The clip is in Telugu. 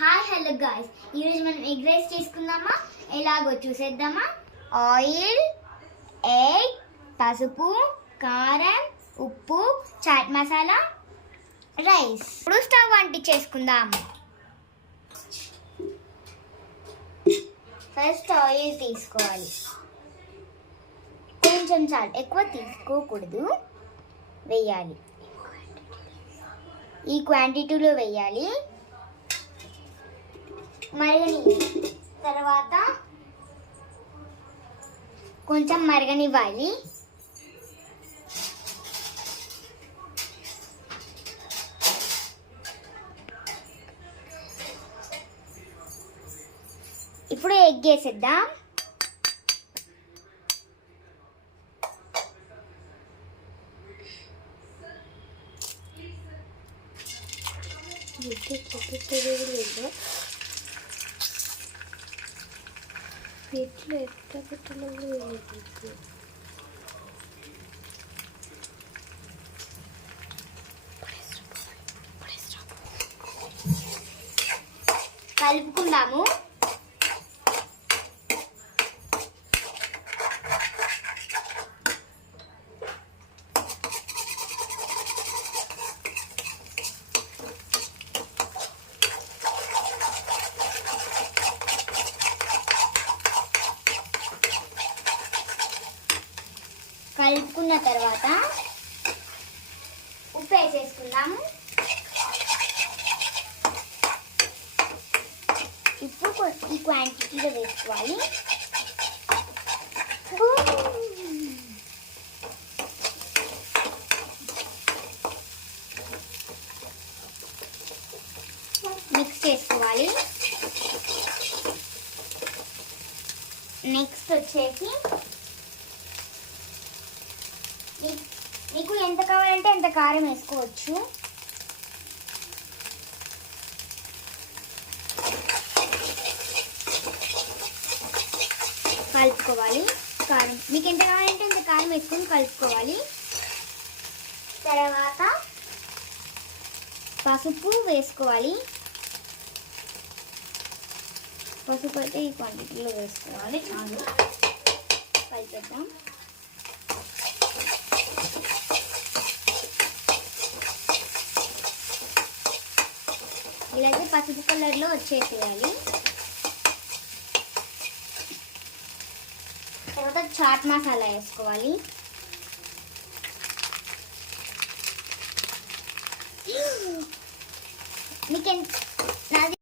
హాయ్ హలో గాయ్స్, ఈరోజు మనం ఎగ్ రైస్ చేసుకుందామా? ఎలాగో చూసేద్దామా. ఆయిల్, ఎగ్, పసుపు, కారం, ఉప్పు, చాట్ మసాలా, రైస్. ఇప్పుడు స్టవ్ అంటించేసుకుందాం. ఫస్ట్ ఆయిల్ తీసుకోవాలి. కొంచెం చాలు, ఎక్కువ తీసుకోకూడదు. వేయాలి, ఈ క్వాంటిటీలో వేయాలి. మరగని తర్వాత కొంచెం మరగనివ్వాలి. ఇప్పుడు ఎగ్ వేసేద్దాం. కలుపుకుందాము. కలుపుకున్న తర్వాత ఉప్పు వేసేసుకుందాము. ఉప్పు ఈ క్వాంటిటీలో వేసుకోవాలి. మిక్స్ చేసుకోవాలి. నెక్స్ట్ వచ్చేసి మీకు ఎంత కావాలంటే ఎంత కారం వేసుకోవచ్చు. కలుపుకోవాలి. కారం మీకు ఎంత కావాలంటే అంత కారం వేసుకొని కలుపుకోవాలి. తర్వాత పసుపు వేసుకోవాలి. పసుపు అయితే ఈ క్వాంటిటీలో వేసుకోవాలి. చాలు, కలిపేద్దాం. ఇలాగే పసుపు కలర్లో వచ్చేసేయాలి. తర్వాత చాట్ మసాలా వేసుకోవాలి. మీకు